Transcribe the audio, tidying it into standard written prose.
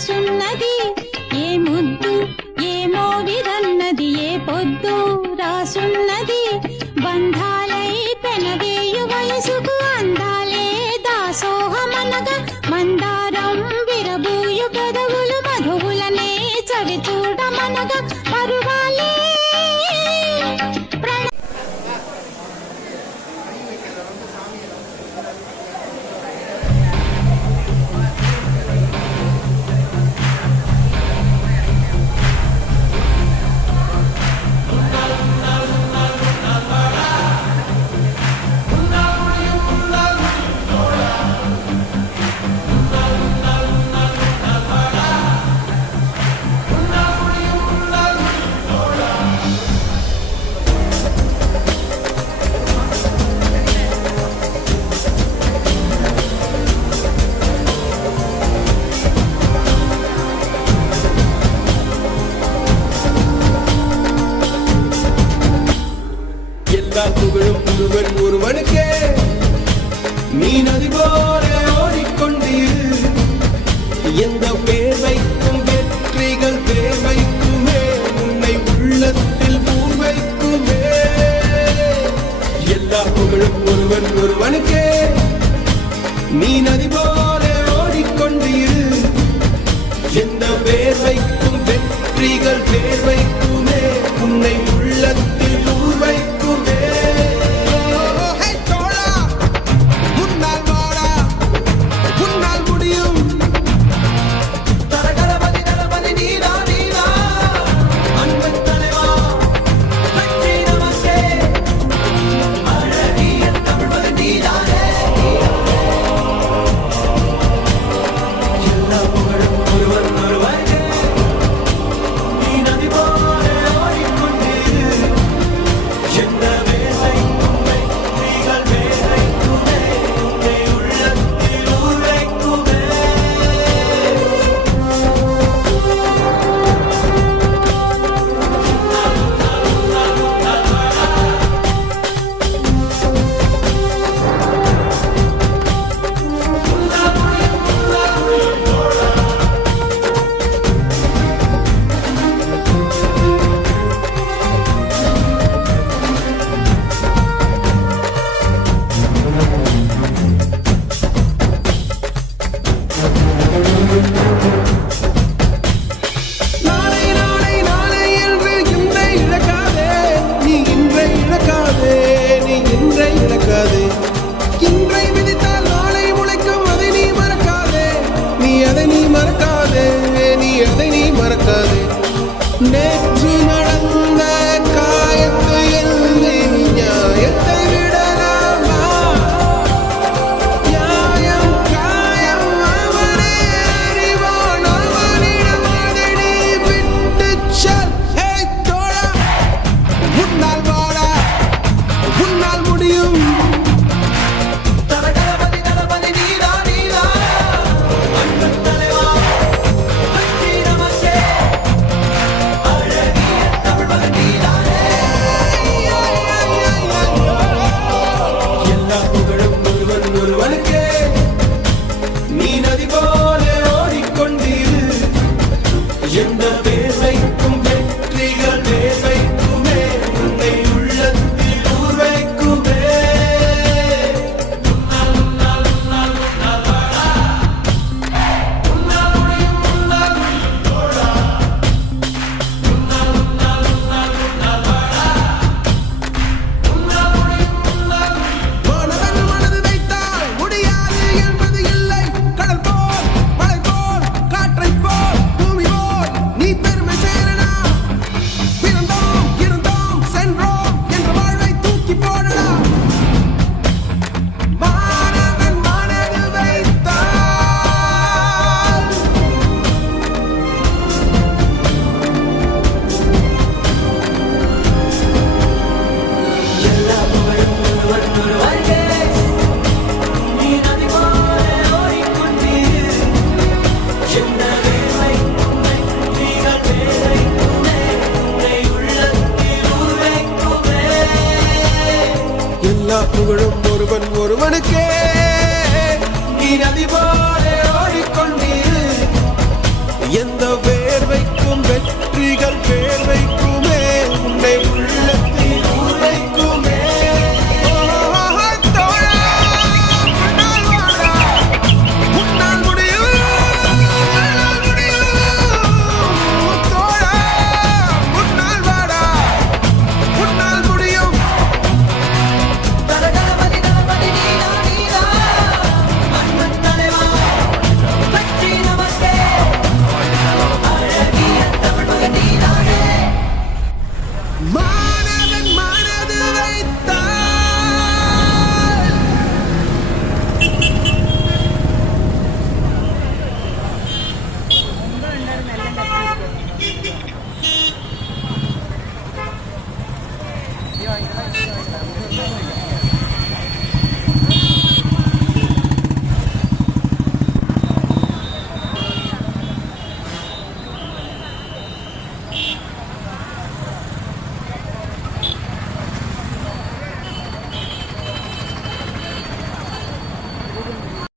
రాసున్నది ఏ ముద్దు ఏమో విరన్నది ఏ పొద్దు రాసున్నది బంధాలై పెనవేయు వయసుకు అందాలే దాసోహమనగా మందారం విరబూయు పెదవులు మధువులనే చవి చూడమనగా పరువాలే புகழும் ஒருவன் ஒருவனுக்கே நீ நதி போல ஓடிக்கொண்டீர் எந்த பேர் வைக்கும் வெற்றிகள் பேர் வைக்குமே உன்னை உள்ளத்தில் பூர் வைக்குமே எல்லா புகழும் ஒருவன் ஒருவனுக்கே நீ நதி போல ஓடிக்கொண்டீர் எந்த பேர் வைக்கும் வெற்றிகள் பேர் வைக்குமே உன்னை உள்ளத்தில் பூர் வைக்குமே நேற்று நடந்த காயத்தை எழுதி நியாயத்தை விடலாமா நியாயம் காயம் அவனே அறிவான் அவனிடம் அதை நீ விட்டு செல் ஹே தோழா உன்னால் வாழா உன்னால் முடியும் நீ நதி போல ஓடிக்கொண்டீர் எந்த பேர் வைக்கும் வெற்றிகள் பேர் வைக்குமே உன்னை உள்ளத்தில் ஊர் வைக்குமே எல்லா புகழும் ஒருவன் ஒருவனுக்கே நீ நதி